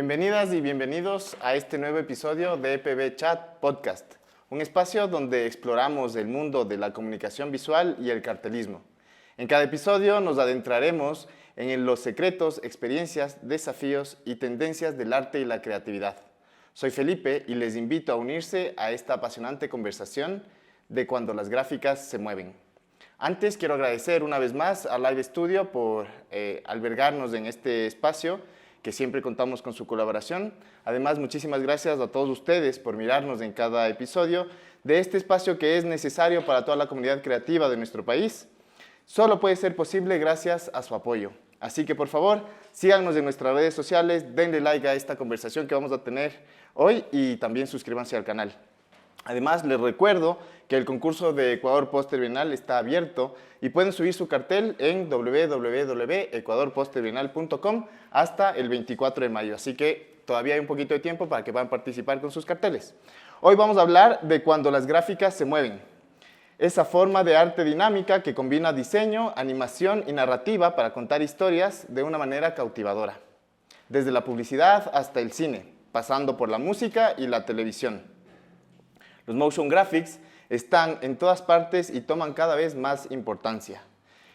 Bienvenidas y bienvenidos a este nuevo episodio de EPB Chat Podcast, un espacio donde exploramos el mundo de la comunicación visual y el cartelismo. En cada episodio nos adentraremos en los secretos, experiencias, desafíos y tendencias del arte y la creatividad. Soy Felipe y les invito a unirse a esta apasionante conversación de cuando las gráficas se mueven. Antes quiero agradecer una vez más a Live Studio por albergarnos en este espacio, que siempre contamos con su colaboración. Además, muchísimas gracias a todos ustedes por mirarnos en cada episodio de este espacio que es necesario para toda la comunidad creativa de nuestro país. Solo puede ser posible gracias a su apoyo. Así que, por favor, síganos en nuestras redes sociales, denle like a esta conversación que vamos a tener hoy y también suscríbanse al canal. Además, les recuerdo que el concurso de Ecuador Póster Bienal está abierto y pueden subir su cartel en www.ecuadorposterbienal.com hasta el 24 de mayo. Así que todavía hay un poquito de tiempo para que puedan participar con sus carteles. Hoy vamos a hablar de cuando las gráficas se mueven. Esa forma de arte dinámica que combina diseño, animación y narrativa para contar historias de una manera cautivadora. Desde la publicidad hasta el cine, pasando por la música y la televisión. Los motion graphics están en todas partes y toman cada vez más importancia.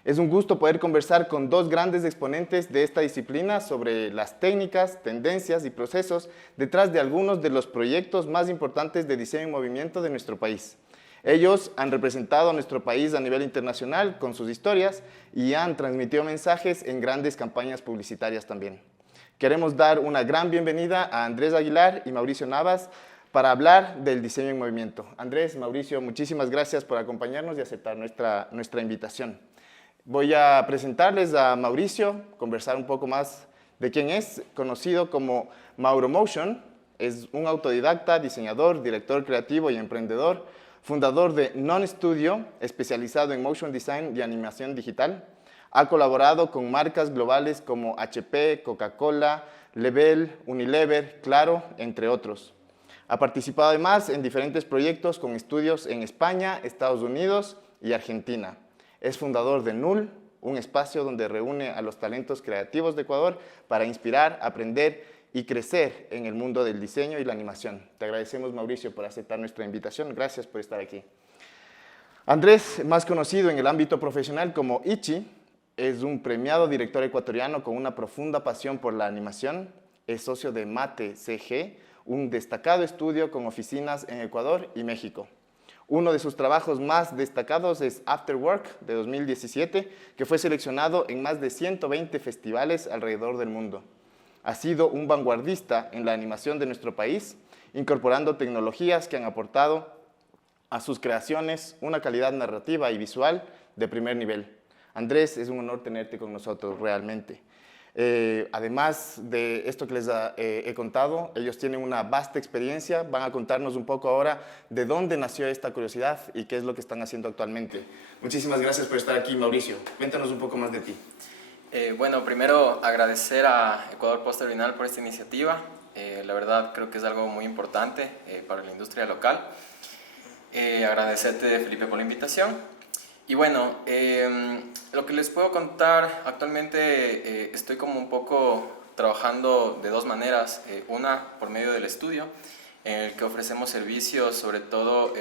Es un gusto poder conversar con dos grandes exponentes de esta disciplina sobre las técnicas, tendencias y procesos detrás de algunos de los proyectos más importantes de diseño en movimiento de nuestro país. Ellos han representado a nuestro país a nivel internacional con sus historias y han transmitido mensajes en grandes campañas publicitarias también. Queremos dar una gran bienvenida a Andrés Aguilar y Mauricio Navas para hablar del diseño en movimiento. Andrés, Mauricio, muchísimas gracias por acompañarnos y aceptar nuestra invitación. Voy a presentarles a Mauricio, conversar un poco más de quién es, conocido como Mauro Motion. Es un autodidacta, diseñador, director creativo y emprendedor, fundador de Non Studio, especializado en motion design y animación digital. Ha colaborado con marcas globales como HP, Coca-Cola, Level, Unilever, Claro, entre otros. Ha participado además en diferentes proyectos con estudios en España, Estados Unidos y Argentina. Es fundador de NUL, un espacio donde reúne a los talentos creativos de Ecuador para inspirar, aprender y crecer en el mundo del diseño y la animación. Te agradecemos, Mauricio, por aceptar nuestra invitación. Gracias por estar aquí. Andrés, más conocido en el ámbito profesional como Ichi, es un premiado director ecuatoriano con una profunda pasión por la animación. Es socio de Mate CG, un destacado estudio con oficinas en Ecuador y México. Uno de sus trabajos más destacados es After Work de 2017, que fue seleccionado en más de 120 festivales alrededor del mundo. Ha sido un vanguardista en la animación de nuestro país, incorporando tecnologías que han aportado a sus creaciones una calidad narrativa y visual de primer nivel. Andrés, es un honor tenerte con nosotros realmente. Además de esto que les he contado, ellos tienen una vasta experiencia, van a contarnos un poco ahora de dónde nació esta curiosidad y qué es lo que están haciendo actualmente. Muchísimas gracias por estar aquí, Mauricio. Cuéntanos un poco más de ti. Bueno, primero agradecer a Ecuador Póster Bienal por esta iniciativa. La verdad creo que es algo muy importante para la industria local. Agradecerte, Felipe, por la invitación. Y bueno, lo que les puedo contar, actualmente estoy como un poco trabajando de dos maneras. Una, por medio del estudio, en el que ofrecemos servicios sobre todo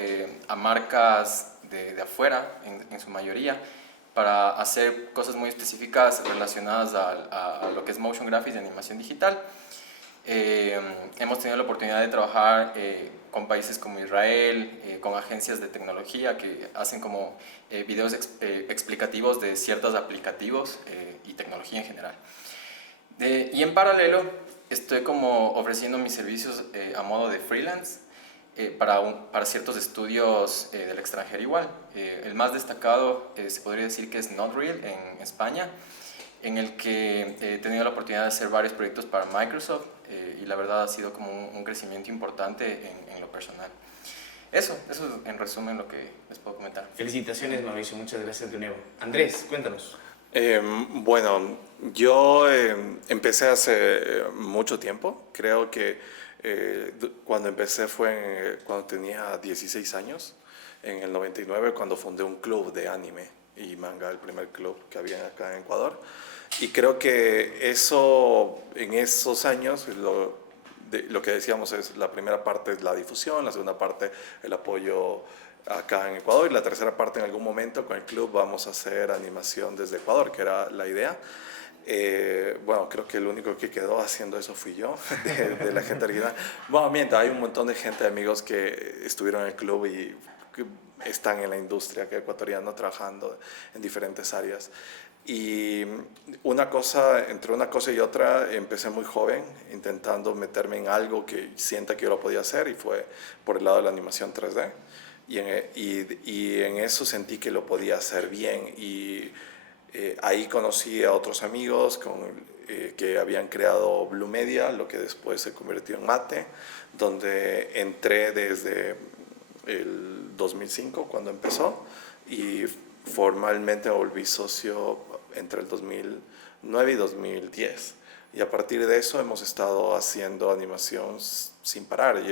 a marcas de afuera, en su mayoría, para hacer cosas muy específicas relacionadas a lo que es motion graphics y animación digital. Hemos tenido la oportunidad de trabajar con países como Israel, con agencias de tecnología que hacen como videos explicativos de ciertos aplicativos y tecnología en general. Y en paralelo estoy como ofreciendo mis servicios a modo de freelance para ciertos estudios del extranjero igual. El más destacado se podría decir que es Notreal en España, en el que he tenido la oportunidad de hacer varios proyectos para Microsoft y la verdad ha sido como un crecimiento importante en lo personal. Eso es en resumen lo que les puedo comentar. Felicitaciones, Mauricio, muchas gracias de nuevo. Andrés, cuéntanos. Bueno, yo empecé hace mucho tiempo, creo que cuando empecé fue cuando tenía 16 años, en el 99, cuando fundé un club de anime y manga, el primer club que había acá en Ecuador. Y creo que eso, en esos años, lo que decíamos es, la primera parte es la difusión, la segunda parte el apoyo acá en Ecuador, y la tercera parte en algún momento con el club vamos a hacer animación desde Ecuador, que era la idea. Bueno, creo que el único que quedó haciendo eso fui yo, de la gente original. Bueno, miento, hay un montón de gente, amigos que estuvieron en el club y que están en la industria ecuatoriana trabajando en diferentes áreas. Y entre una cosa y otra, empecé muy joven, intentando meterme en algo que sienta que yo lo podía hacer, y fue por el lado de la animación 3D. Y en eso sentí que lo podía hacer bien. Y ahí conocí a otros amigos que habían creado Blue Media, lo que después se convirtió en Mate, donde entré desde el 2005, cuando empezó, y formalmente me volví socio entre el 2009 y 2010. Y a partir de eso hemos estado haciendo animación sin parar.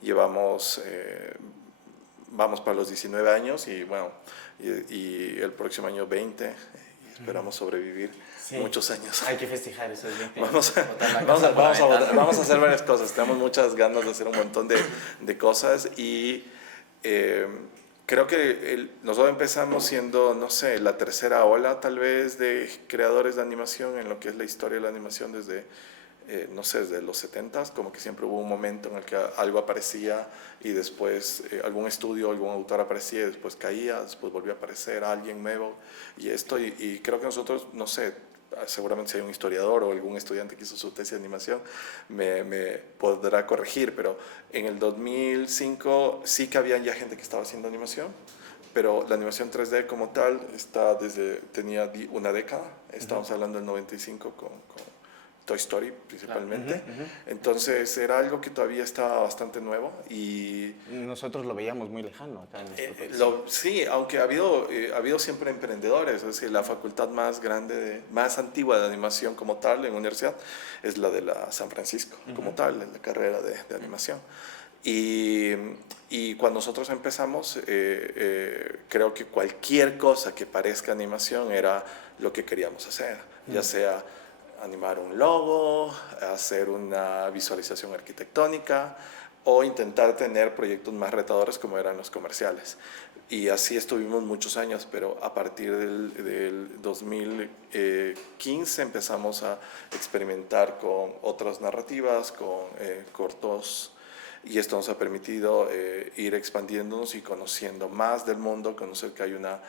Llevamos, vamos para los 19 años y bueno, y el próximo año 20, y esperamos sobrevivir muchos años. Hay que festejar esos 20 años. Vamos a hacer varias cosas. Tenemos muchas ganas de hacer un montón de cosas, y creo que nosotros empezamos siendo, no sé, la tercera ola tal vez de creadores de animación en lo que es la historia de la animación desde, no sé, desde los 70s, como que siempre hubo un momento en el que algo aparecía y después algún estudio, algún autor aparecía y después caía, después volvía a aparecer alguien nuevo y creo que nosotros, no sé, seguramente si hay un historiador o algún estudiante que hizo su tesis de animación me podrá corregir, pero en el 2005 sí que había ya gente que estaba haciendo animación, pero la animación 3D como tal tenía una década. Estamos hablando del 95 con Toy Story principalmente. Entonces era algo que todavía estaba bastante nuevo y nosotros lo veíamos muy lejano acá en nuestro país. sí, aunque ha habido siempre emprendedores. Es decir, la facultad más grande, más antigua de animación como tal en la universidad es la de la San Francisco, como tal, en la carrera de animación. Y cuando nosotros empezamos, creo que cualquier cosa que parezca animación era lo que queríamos hacer, ya sea animar un logo, hacer una visualización arquitectónica o intentar tener proyectos más retadores como eran los comerciales. Y así estuvimos muchos años, pero a partir del 2015 empezamos a experimentar con otras narrativas, con cortos, y esto nos ha permitido ir expandiéndonos y conociendo más del mundo, conocer que hay una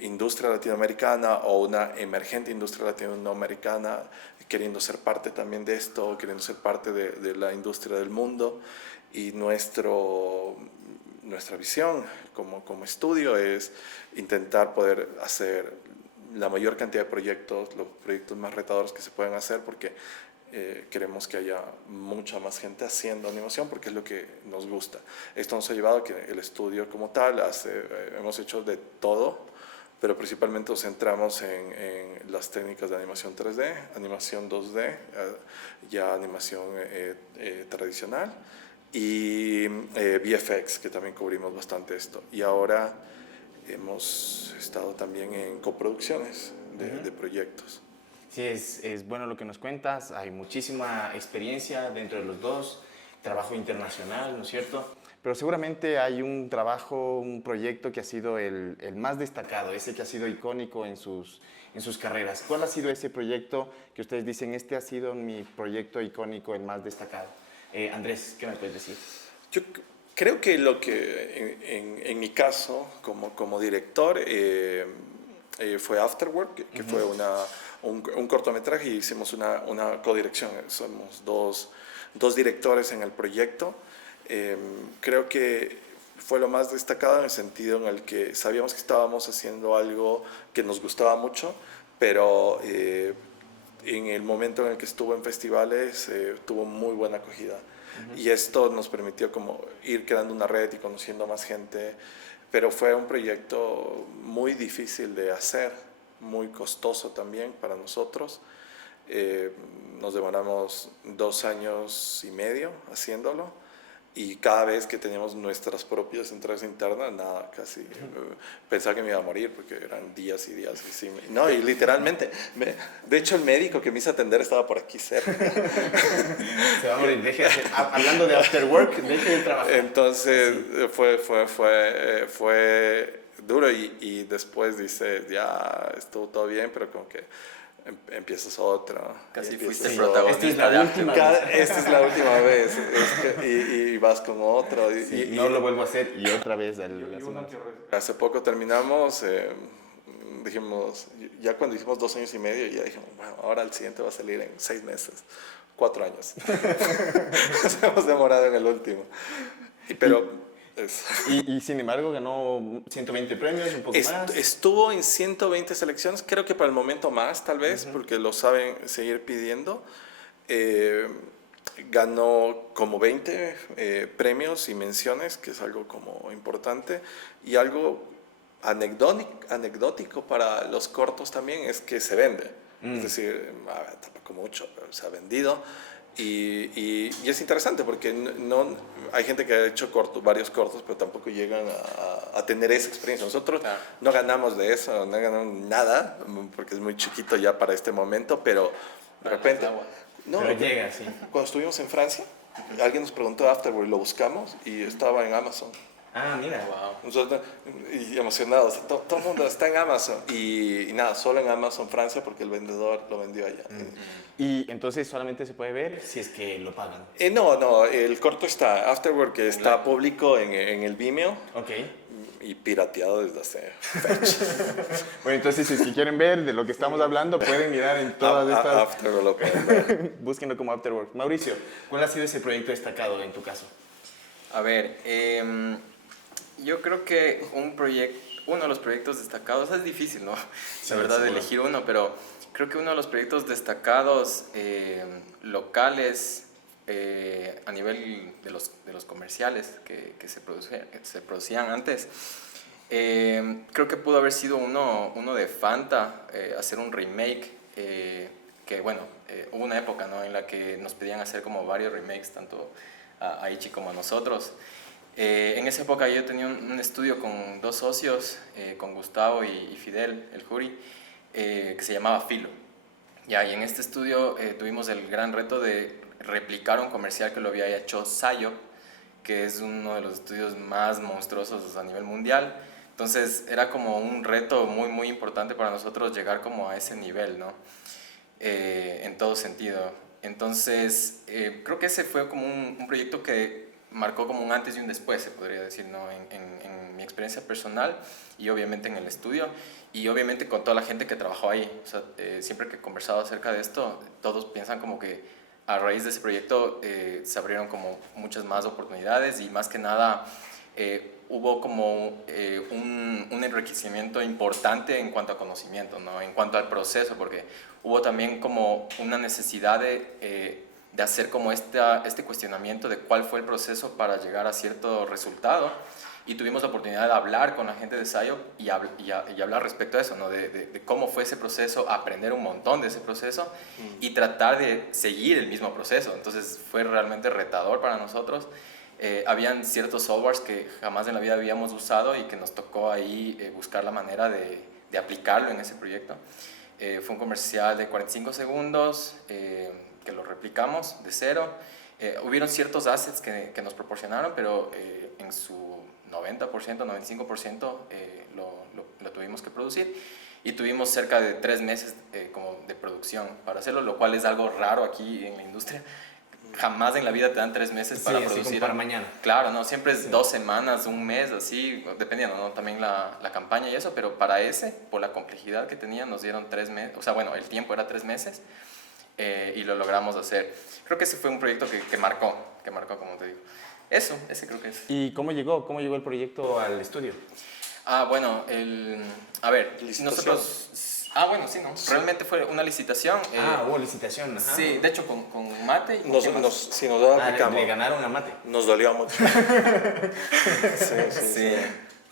industria latinoamericana o una emergente industria latinoamericana queriendo ser parte también de esto, queriendo ser parte de la industria del mundo. Y nuestra visión como estudio es intentar poder hacer la mayor cantidad de proyectos, los proyectos más retadores que se puedan hacer, porque queremos que haya mucha más gente haciendo animación, porque es lo que nos gusta. Esto nos ha llevado a que el estudio como tal hemos hecho de todo, pero principalmente nos centramos en las técnicas de animación 3D, animación 2D, ya animación tradicional, y VFX, que también cubrimos bastante esto. Y ahora hemos estado también en coproducciones de proyectos. Sí, es bueno lo que nos cuentas. Hay muchísima experiencia dentro de los dos, trabajo internacional, ¿no es cierto? Pero seguramente hay un trabajo, un proyecto que ha sido el más destacado, ese que ha sido icónico en sus carreras. ¿Cuál ha sido ese proyecto que ustedes dicen, este ha sido mi proyecto icónico, el más destacado? Andrés, ¿qué me puedes decir? Yo creo que en mi caso, como director, fue Afterwork, que fue un cortometraje, y hicimos una codirección. Somos dos directores en el proyecto. Creo que fue lo más destacado en el sentido en el que sabíamos que estábamos haciendo algo que nos gustaba mucho, pero en el momento en el que estuvo en festivales tuvo muy buena acogida. Y esto nos permitió como ir creando una red y conociendo a más gente, pero fue un proyecto muy difícil de hacer, muy costoso también para nosotros. Nos demoramos 2 años y medio haciéndolo, Y cada vez que teníamos nuestras propias entradas internas, nada, casi pensaba que me iba a morir porque eran días y días. Y sí, no, y literalmente, de hecho el médico que me hizo atender estaba por aquí cerca. Se va a morir, hablando de after work, deje de trabajar. Entonces fue duro y después dice, ya estuvo todo bien, pero como que empiezas otro. Casi empiezas fuiste otro. protagonista de After Work. Esta es la última vez. Y vas con otro. Sí, no lo vuelvo a hacer y otra vez. Hace poco terminamos, dijimos, ya cuando dijimos 2 años y medio, ya dijimos, bueno, ahora el siguiente va a salir en 6 meses, 4 años. Nos hemos demorado en el último. Pero... Y sin embargo ganó 120 premios, un poco más. Estuvo en 120 selecciones, creo que para el momento más tal vez, porque lo saben seguir pidiendo. Ganó como 20 premios y menciones, que es algo como importante. Y algo anecdótico para los cortos también es que se vende. Es decir, tampoco mucho, pero se ha vendido. Y es interesante porque no, hay gente que ha hecho varios cortos, pero tampoco llegan a tener esa experiencia. Nosotros no ganamos de eso, no ganamos nada, porque es muy chiquito ya para este momento, pero de repente... No, pero llega, sí. Cuando estuvimos en Francia, alguien nos preguntó Afterward, lo buscamos y estaba en Amazon. Ah, mira. Wow. Nosotros, y emocionados, todo el mundo está en Amazon. Y nada, solo en Amazon Francia porque el vendedor lo vendió allá. Y entonces solamente se puede ver si es que lo pagan. No, el corto está, Afterward, que está público en el Vimeo. Ok. Y pirateado desde hace fechas. Bueno, entonces si es que quieren ver de lo que estamos hablando, pueden mirar en todas estas... Afterward lo pueden ver. Búsquenlo como Afterwork. Mauricio, ¿cuál ha sido ese proyecto destacado en tu caso? A ver, yo creo que uno de los proyectos destacados, es difícil, ¿no? Sí, la verdad, de seguro. elegir uno, pero creo que uno de los proyectos destacados locales a nivel de los comerciales que se producían antes, creo que pudo haber sido uno de Fanta, hacer un remake, que bueno, hubo una época, ¿no?, en la que nos pedían hacer como varios remakes, tanto a Aichi como a nosotros. En esa época yo tenía un estudio con 2 socios, con Gustavo y Fidel, el Juri, que se llamaba Filo. Ya, y en este estudio tuvimos el gran reto de replicar un comercial que lo había hecho Sayo, que es uno de los estudios más monstruosos a nivel mundial. Entonces era como un reto muy, muy importante para nosotros llegar como a ese nivel, ¿no? En todo sentido. Entonces creo que ese fue como un proyecto que marcó como un antes y un después, se podría decir, ¿no?, en mi experiencia personal y obviamente en el estudio y obviamente con toda la gente que trabajó ahí. O sea, siempre que he conversado acerca de esto, todos piensan como que a raíz de ese proyecto se abrieron como muchas más oportunidades y más que nada hubo como un enriquecimiento importante en cuanto a conocimiento, ¿no?, en cuanto al proceso, porque hubo también como una necesidad de hacer como este cuestionamiento de cuál fue el proceso para llegar a cierto resultado, y tuvimos la oportunidad de hablar con la gente de Sayo y hablar respecto a eso, ¿no?, de cómo fue ese proceso, aprender un montón de ese proceso y tratar de seguir el mismo proceso. Entonces fue realmente retador para nosotros. Habían ciertos softwares que jamás en la vida habíamos usado y que nos tocó ahí buscar la manera de aplicarlo en ese proyecto. Fue un comercial de 45 segundos que lo replicamos de cero. Hubieron ciertos assets que nos proporcionaron, pero en su 90%, 95% lo tuvimos que producir. Y tuvimos cerca de 3 meses como de producción para hacerlo, lo cual es algo raro aquí en la industria. Jamás en la vida te dan 3 meses para producir. Así como para mañana. Claro, no, siempre es 2 semanas, un mes, así, dependiendo, ¿no?, también la campaña y eso, pero para por la complejidad que tenía, nos dieron 3 meses, o sea, bueno, el tiempo era 3 meses y lo logramos hacer. Creo que ese fue un proyecto que marcó, como te digo. Ese creo que es. ¿Y cómo llegó el proyecto al estudio? Bueno, a ver, ¿Licitación? nosotros... bueno, sí, ¿no? Sí. Realmente fue una licitación. Hubo licitación. Ajá. Sí, de hecho con Mate. Nos le ganaron a Mate. Nos dolió mucho.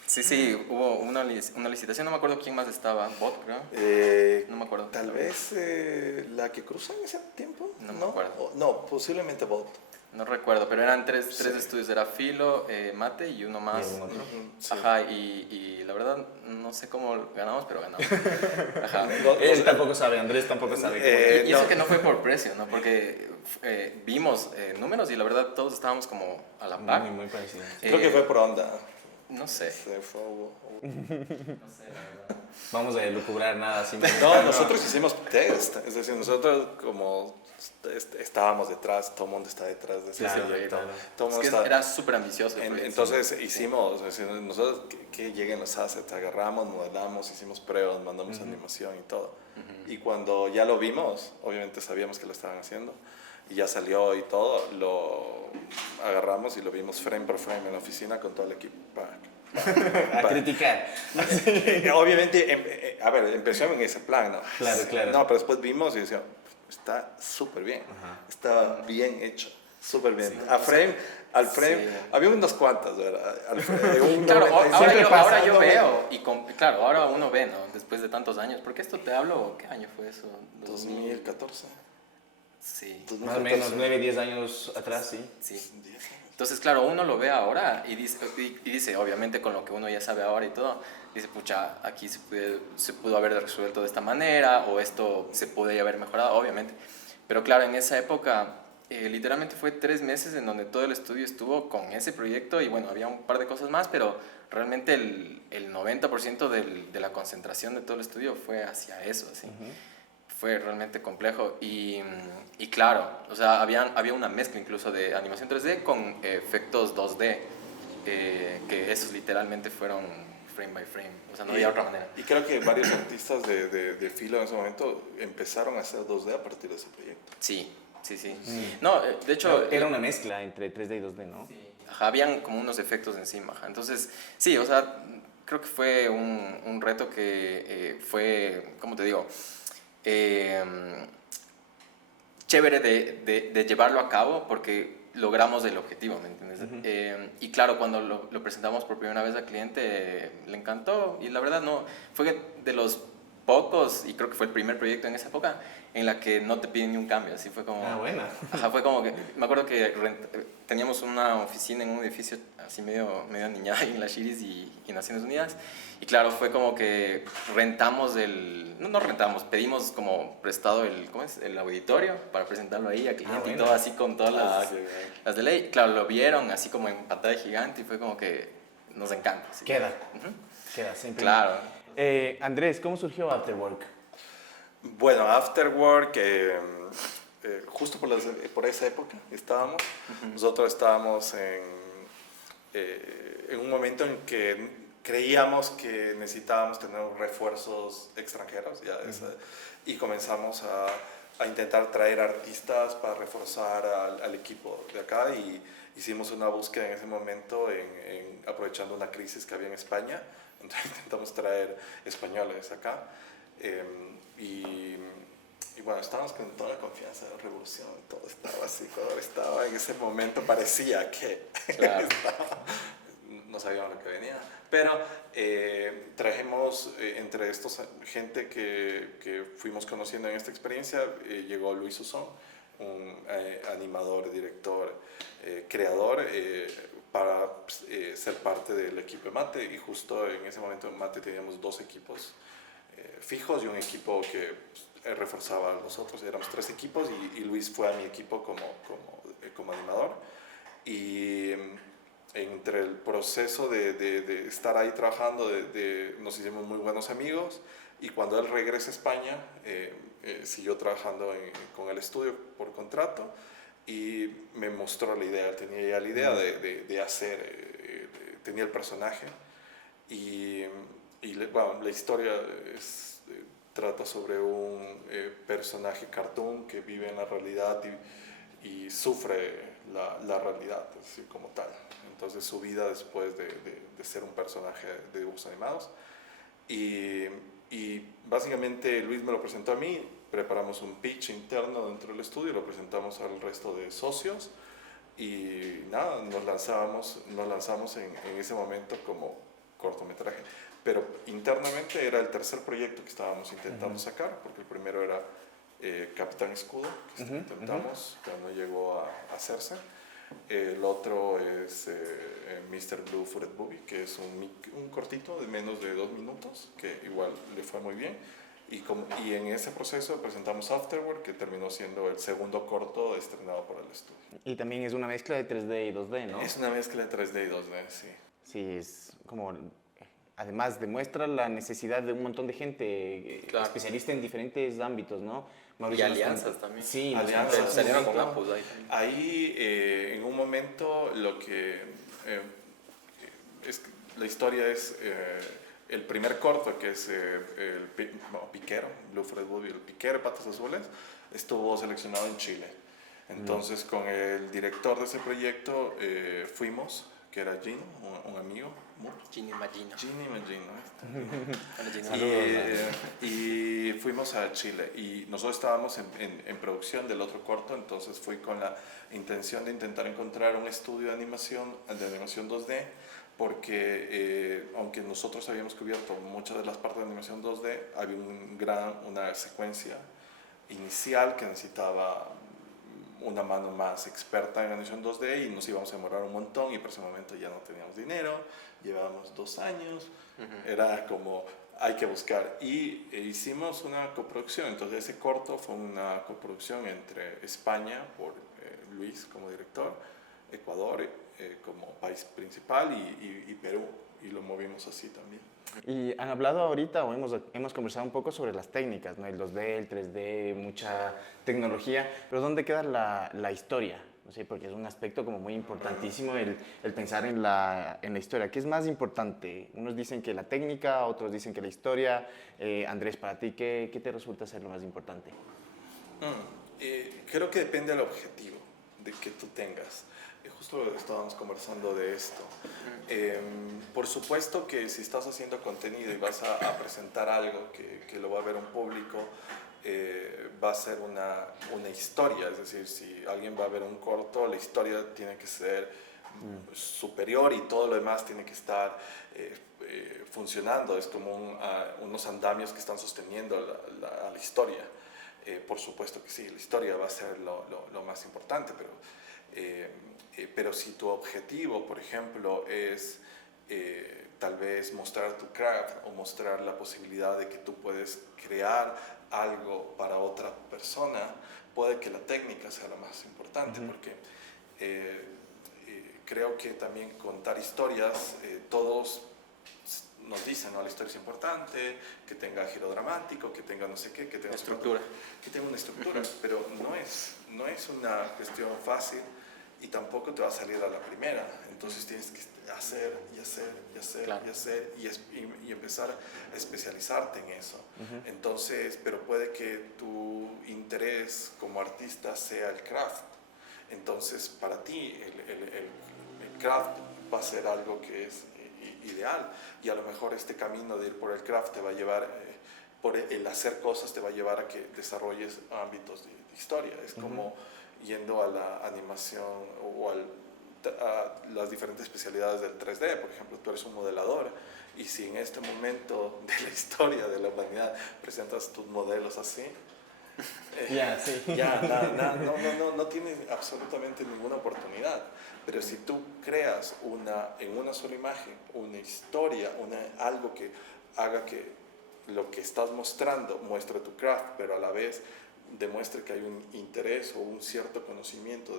Sí. Sí, hubo una licitación, no me acuerdo quién más estaba, Bot, creo. No me acuerdo. Tal vez la que cruzó en ese tiempo. No me acuerdo. No, posiblemente Bot. No recuerdo, pero eran tres estudios, era Filo, Mate y uno más. ¿Y algún otro? Sí. Ajá, y la verdad no sé cómo ganamos, pero ganamos. Ajá. Él tampoco sabe, Andrés tampoco sabe. Y eso no. que no fue por precio, ¿no? Porque vimos números y la verdad todos estábamos como a la par. Muy parecido. Creo que fue por onda. No sé. Se fue, No sé, la verdad. Vamos a lucubrar nada simplemente. No, nosotros hicimos test. Es decir, nosotros como estábamos detrás, todo el mundo está detrás de ese Claro, proyecto. claro. Todo el Es mundo que está... era súper ambicioso. el proyecto. Entonces hicimos, es decir, nosotros que lleguen los assets, agarramos, modelamos, hicimos pruebas, mandamos animación y todo. Y cuando ya lo vimos, obviamente sabíamos que lo estaban haciendo, y ya salió y todo, lo agarramos y lo vimos frame por frame en la oficina con todo el equipo. A criticar. Obviamente, a ver, empezó en ese plan, ¿no? Claro. No, pero después vimos y decíamos, está súper bien, está bien hecho, súper bien. Sí. Al frame, Sí. había unas cuantas, ¿verdad? Al frame, un Claro, 95. ahora yo veo, claro, ahora uno ve, ¿no? Después de tantos años, porque esto te hablo, ¿qué año fue eso? 2014. Sí, Más o menos 9, 10 años atrás, sí. sí. 10 años. Entonces, claro, uno lo ve ahora y dice, obviamente con lo que uno ya sabe ahora y todo, dice, pucha, aquí se pudo haber resuelto de esta manera o esto se podría haber mejorado, obviamente. Pero claro, en esa época, literalmente fue 3 meses en donde todo el estudio estuvo con ese proyecto y bueno, había un par de cosas más, pero realmente el 90% de la concentración de todo el estudio fue hacia eso, así. Fue realmente complejo y claro, o sea, había una mezcla incluso de animación 3D con efectos 2D, que esos literalmente fueron frame by frame, o sea, no había otra manera. Y creo que varios artistas de Filo en ese momento empezaron a hacer 2D a partir de ese proyecto. Sí. No, de hecho... Era una mezcla entre 3D y 2D, ¿no? Sí. Ajá, habían como unos efectos encima, ajá. Entonces, sí, o sea, creo que fue un reto que fue, ¿cómo te digo? Chévere de llevarlo a cabo porque logramos el objetivo, ¿me entiendes? Y claro, cuando lo presentamos por primera vez al cliente, le encantó y la verdad no, fue de los pocos, y creo que fue el primer proyecto en esa época, en la que no te piden ni un cambio, así fue como... Ah, buena. Ajá, fue como que, me acuerdo que teníamos una oficina en un edificio así medio niñada ahí en las Chiris y Naciones Unidas, y claro, fue como que rentamos no rentamos, pedimos como prestado el auditorio para presentarlo ahí al cliente y todo así con todas las de ley. Claro, lo vieron así como en pantalla gigante y fue como que nos encanta. Así. Queda siempre. Claro. Andrés, ¿cómo surgió Afterwork? Bueno, Afterwork, justo por esa época estábamos, nosotros estábamos en un momento en que creíamos que necesitábamos tener refuerzos extranjeros y comenzamos a intentar traer artistas para reforzar al equipo de acá y hicimos una búsqueda en ese momento aprovechando una crisis que había en España, entonces intentamos traer españoles acá. Y bueno, estábamos con toda la confianza de la revolución, todo estaba así, Ecuador estaba en ese momento, parecía que claro. no sabíamos lo que venía, pero trajimos entre estos gente que fuimos conociendo en esta experiencia, llegó Luis Susón, un animador, director, creador, para ser parte del equipo de Mate, y justo en ese momento en Mate teníamos 2 equipos fijos y un equipo que reforzaba a los otros, éramos 3 equipos y Luis fue a mi equipo como animador y entre el proceso de estar ahí trabajando nos hicimos muy buenos amigos y cuando él regresa a España siguió trabajando con el estudio por contrato y me mostró la idea, tenía ya la idea de hacer, tenía el personaje y bueno, la historia trata sobre un personaje cartoon que vive en la realidad y sufre la realidad, así como tal. Entonces su vida después de ser un personaje de dibujos animados. Y básicamente Luis me lo presentó a mí, preparamos un pitch interno dentro del estudio, lo presentamos al resto de socios y nada, nos lanzamos en ese momento como cortometraje. Pero internamente era el tercer proyecto que estábamos intentando sacar, porque el primero era Capitán Escudo, que intentamos, pero no llegó a hacerse. El otro es Mr. Blue Footed Movie, que es un cortito de menos de 2 minutos, que igual le fue muy bien. Y en ese proceso presentamos Afterward, que terminó siendo el segundo corto estrenado por el estudio. Y también es una mezcla de 3D y 2D, ¿no? Es una mezcla de 3D y 2D, sí. Sí, es como... Además, demuestra la necesidad de un montón de gente Claro. especialista en diferentes ámbitos, ¿no? Y Mauricio nos alianzas contó- también. Sí, nos Alianzas. contó en su Salieron con momento- Apple ahí. Ahí, en un momento, la historia es el primer corto, que es Piquero, Blue Fred Woody, el Piquero de Patas Azules, estuvo seleccionado en Chile. Entonces, con el director de ese proyecto fuimos, que era Gino, un amigo. Gini Magino. Gino, Hola, Gini. y fuimos a Chile y nosotros estábamos en producción del otro corto, entonces fui con la intención de intentar encontrar un estudio de animación 2D, porque aunque nosotros habíamos cubierto muchas de las partes de animación 2D, había una secuencia inicial que necesitaba una mano más experta en animación 2D y nos íbamos a demorar un montón, y por ese momento ya no teníamos dinero, llevábamos 2 años, era como hay que buscar, y hicimos una coproducción. Entonces ese corto fue una coproducción entre España por Luis como director, Ecuador como país principal y Perú, y lo movimos así también. Y han hablado ahorita, o hemos conversado un poco sobre las técnicas, ¿no? El 2D, el 3D, mucha tecnología, pero ¿dónde queda la historia? No sé, porque es un aspecto como muy importantísimo el pensar en la historia. ¿Qué es más importante? Unos dicen que la técnica, otros dicen que la historia. Andrés, para ti, ¿qué te resulta ser lo más importante? Creo que depende del objetivo de que tú tengas. Justo estábamos conversando de esto. Por supuesto que si estás haciendo contenido y vas a presentar algo que lo va a ver un público, va a ser una historia. Es decir, si alguien va a ver un corto, la historia tiene que ser superior y todo lo demás tiene que estar funcionando. Es como unos andamios que están sosteniendo a la historia. Por supuesto que sí, la historia va a ser lo más importante, pero si tu objetivo, por ejemplo, es tal vez mostrar tu craft o mostrar la posibilidad de que tú puedes crear algo para otra persona, puede que la técnica sea lo más importante, porque creo que también contar historias, todos nos dicen, ¿no? La historia es importante, que tenga giro dramático, que tenga no sé qué, que tenga Estructura. Que tenga una estructura, pero no es una cuestión fácil y tampoco te va a salir a la primera. Entonces tienes que hacer y hacer y hacer Claro. y hacer y empezar a especializarte en eso. Entonces, pero puede que tu interés como artista sea el craft. Entonces, para ti el craft va a ser algo que es ideal, y a lo mejor este camino de ir por el craft te va a llevar, por el hacer cosas te va a llevar a que desarrolles ámbitos de historia. Es como yendo a la animación o a las diferentes especialidades del 3D. Por ejemplo, tú eres un modelador, y si en este momento de la historia de la humanidad presentas tus modelos así, no tienes absolutamente ninguna oportunidad. Pero si tú creas en una sola imagen una historia, algo que haga que lo que estás mostrando muestre tu craft, pero a la vez demuestre que hay un interés o un cierto conocimiento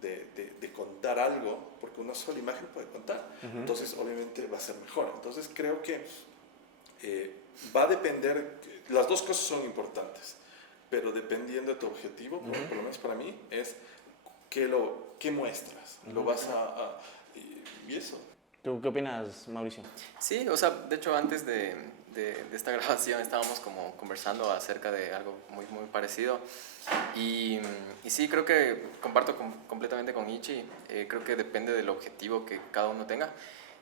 de contar algo, porque una sola imagen puede contar, entonces obviamente va a ser mejor. Entonces creo que va a depender, las dos cosas son importantes, pero dependiendo de tu objetivo, por lo menos para mí, es qué muestras, lo vas y eso. ¿Tú qué opinas, Mauricio? Sí, o sea, de hecho antes de esta grabación estábamos como conversando acerca de algo muy, muy parecido, y sí, creo que comparto completamente con Ichi. Creo que depende del objetivo que cada uno tenga.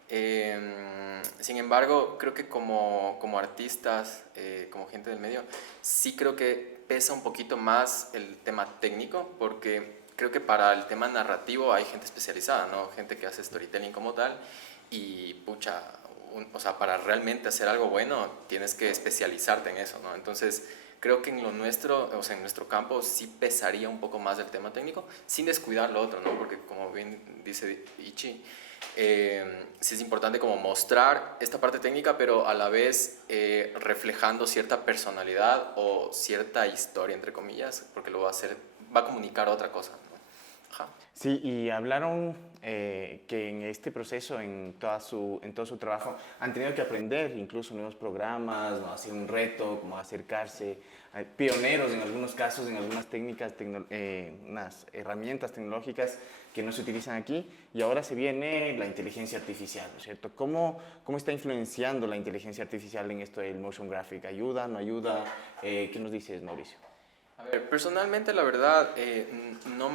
Sin embargo, creo que como artistas, como gente del medio, sí creo que pesa un poquito más el tema técnico, porque creo que para el tema narrativo hay gente especializada, ¿no? Gente que hace storytelling como tal, y pucha, o sea, para realmente hacer algo bueno, tienes que especializarte en eso, ¿no? Entonces, creo que en lo nuestro, o sea, en nuestro campo sí pesaría un poco más el tema técnico, sin descuidar lo otro, ¿no? Porque como bien dice Ichi, sí es importante como mostrar esta parte técnica, pero a la vez reflejando cierta personalidad o cierta historia, entre comillas, porque lo va a hacer, va a comunicar otra cosa, ¿no? Ajá. Sí, y hablaron que en este proceso, en todo su trabajo, han tenido que aprender incluso nuevos programas, ¿no? Hacer un reto, como acercarse, pioneros en algunos casos, en algunas técnicas, unas herramientas tecnológicas que no se utilizan aquí, y ahora se viene la inteligencia artificial, ¿no es cierto? ¿Cómo está influenciando la inteligencia artificial en esto del motion graphic? ¿Ayuda, no ayuda? ¿Qué nos dices, Mauricio? A ver, personalmente la verdad no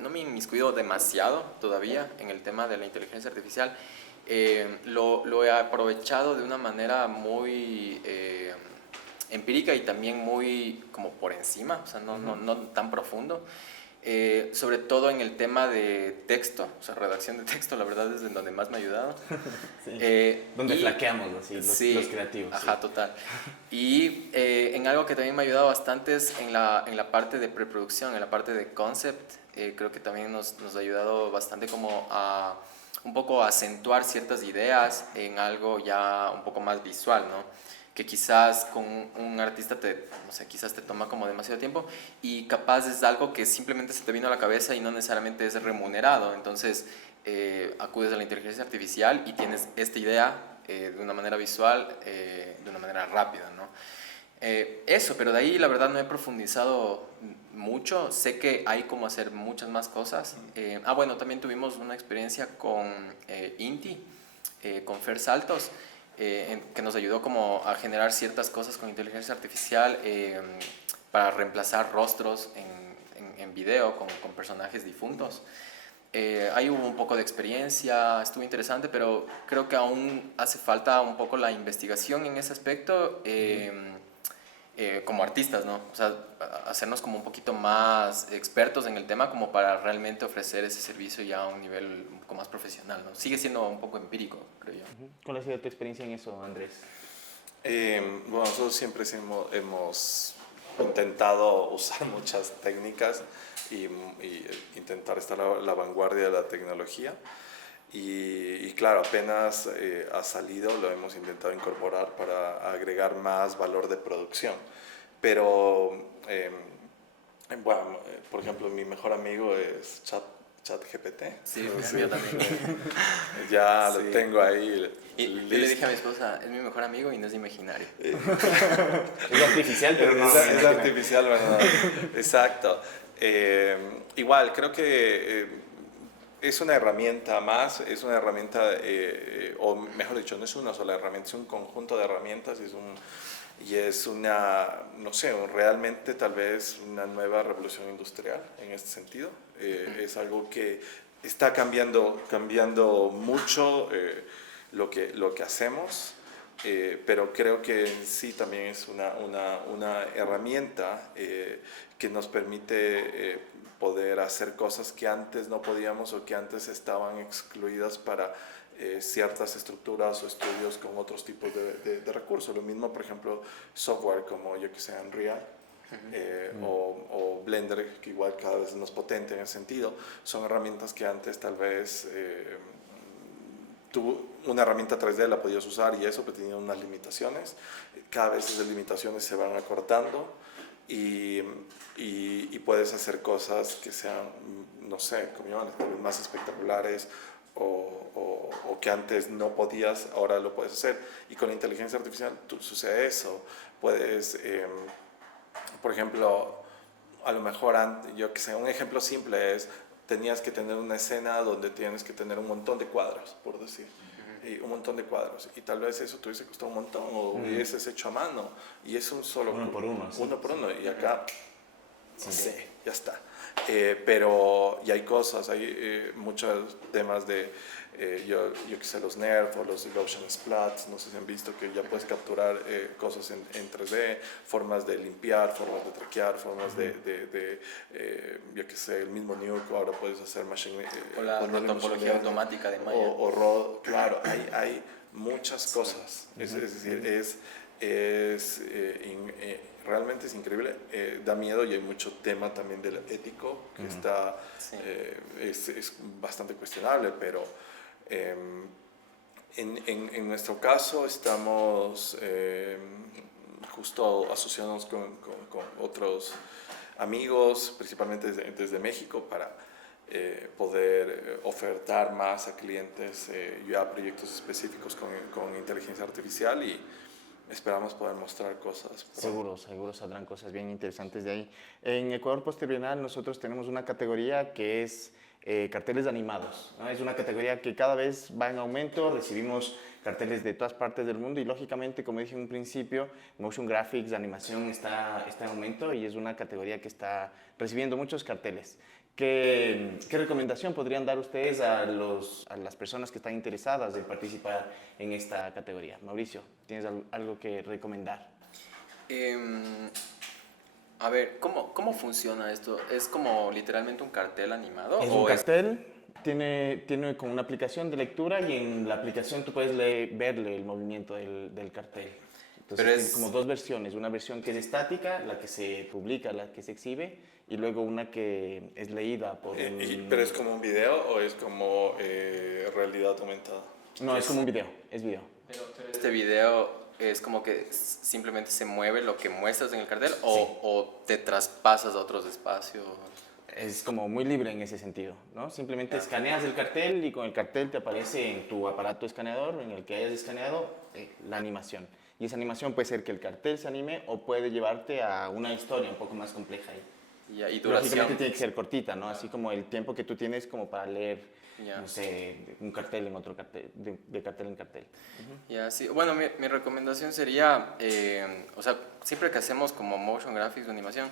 no me he inmiscuido demasiado todavía en el tema de la inteligencia artificial. Lo he aprovechado de una manera muy empírica y también muy como por encima, o sea, no tan profundo. Sobre todo en el tema de texto, o sea, redacción de texto, la verdad es en donde más me ha ayudado. Sí. Donde flaqueamos así, Sí, los creativos. ajá, Sí. total. Y en algo que también me ha ayudado bastante es en la parte de preproducción, en la parte de concept. Creo que también nos ha ayudado bastante como a un poco acentuar ciertas ideas en algo ya un poco más visual, ¿no? Que quizás con un artista no sé, quizás te toma como demasiado tiempo y capaz es algo que simplemente se te vino a la cabeza y no necesariamente es remunerado. Entonces acudes a la inteligencia artificial y tienes esta idea de una manera visual, de una manera rápida, ¿no? Eso, pero de ahí la verdad no he profundizado mucho. Sé que hay como hacer muchas más cosas. Bueno, también tuvimos una experiencia con Inti, con Fer Saltos, que nos ayudó como a generar ciertas cosas con inteligencia artificial para reemplazar rostros en video con personajes difuntos. Ahí hubo un poco de experiencia, estuvo interesante, pero creo que aún hace falta un poco la investigación en ese aspecto como artistas, ¿no? O sea, hacernos como un poquito más expertos en el tema como para realmente ofrecer ese servicio ya a un nivel un poco más profesional, ¿no? Sigue siendo un poco empírico, creo yo. ¿Cuál ha sido tu experiencia en eso, Andrés? Bueno, nosotros siempre hemos intentado usar muchas técnicas y intentar estar a la vanguardia de la tecnología. Y claro, apenas ha salido, lo hemos intentado incorporar para agregar más valor de producción. Pero, bueno, por ejemplo, mi mejor amigo es ChatGPT. Sí, yo también. Ya Sí. lo tengo ahí. Y yo le dije a mi esposa, es mi mejor amigo y no es imaginario. Es artificial, pero no. Es artificial, ¿verdad? Exacto. Igual, creo que es una herramienta más, es una herramienta, o mejor dicho, no es una sola herramienta, es un conjunto de herramientas y es una, no sé, realmente tal vez una nueva revolución industrial en este sentido. Es algo que está cambiando mucho lo que hacemos. Pero creo que en sí también es una herramienta que nos permite poder hacer cosas que antes no podíamos o que antes estaban excluidas para ciertas estructuras o estudios con otros tipos de recursos. Lo mismo, por ejemplo, software como yo que sé, Unreal. O Blender, que igual cada vez es más potente en ese sentido, son herramientas que antes tal vez tú una herramienta 3D la podías usar y eso, pero tenía unas limitaciones. Cada vez esas limitaciones se van acortando y puedes hacer cosas que sean, no sé, como llaman, tal vez más espectaculares o que antes no podías, ahora lo puedes hacer. Y con la inteligencia artificial sucede eso. Puedes, por ejemplo, a lo mejor, yo que sé, un ejemplo simple es, tenías que tener una escena donde tienes que tener un montón de cuadros, por decir, y un montón de cuadros, y tal vez eso te hubiese costado un montón, o hubieses hecho a mano, y es un solo... Uno por uno. Sí. Uno por uno, y acá no sé, ya está. Pero y hay cosas, hay muchos temas de, yo que sé, los Nerf o los Illusion Splats, no sé si han visto que ya puedes capturar cosas en 3D, formas de limpiar, formas de traquear, formas yo que sé, el mismo Nuke, ahora puedes hacer machine... O la topología automática de Maya. Claro, hay muchas cosas, es decir, realmente es increíble, da miedo y hay mucho tema también del ético que está, Sí. es bastante cuestionable, pero en nuestro caso estamos justo asociándonos con otros amigos, principalmente desde México, para poder ofertar más a clientes ya proyectos específicos con inteligencia artificial y esperamos poder mostrar cosas. Seguro saldrán cosas bien interesantes de ahí. En Ecuador Post-Trienal nosotros tenemos una categoría que es carteles animados, ¿no? Es una categoría que cada vez va en aumento, recibimos carteles de todas partes del mundo y lógicamente, como dije en un principio, motion graphics, animación está en aumento y es una categoría que está recibiendo muchos carteles. ¿Qué recomendación podrían dar ustedes a las personas que están interesadas en participar en esta categoría? Mauricio, ¿tienes algo que recomendar? A ver, ¿cómo funciona esto? ¿Es como literalmente un cartel animado? Es un cartel, tiene como una aplicación de lectura y en la aplicación tú puedes verle el movimiento del cartel. Entonces tiene como dos versiones, una versión que es estática, la que se publica, la que se exhibe, y luego una que es leída por ¿Pero es como un video o es como realidad aumentada? No, es como un video, es video. Pero este video es como que simplemente se mueve lo que muestras en el cartel o te traspasas a otros espacios. Es como muy libre en ese sentido, ¿no? Simplemente escaneas el cartel y con el cartel te aparece en tu aparato escaneador en el que hayas escaneado la animación. Y esa animación puede ser que el cartel se anime o puede llevarte a una historia un poco más compleja ahí. Y duración. Lógicamente tiene que ser cortita, ¿no? Así como el tiempo que tú tienes como para leer, Ya. no sé, un cartel en otro cartel, de cartel en cartel. Ya, sí. Bueno, mi recomendación sería, o sea, siempre que hacemos como motion graphics o animación,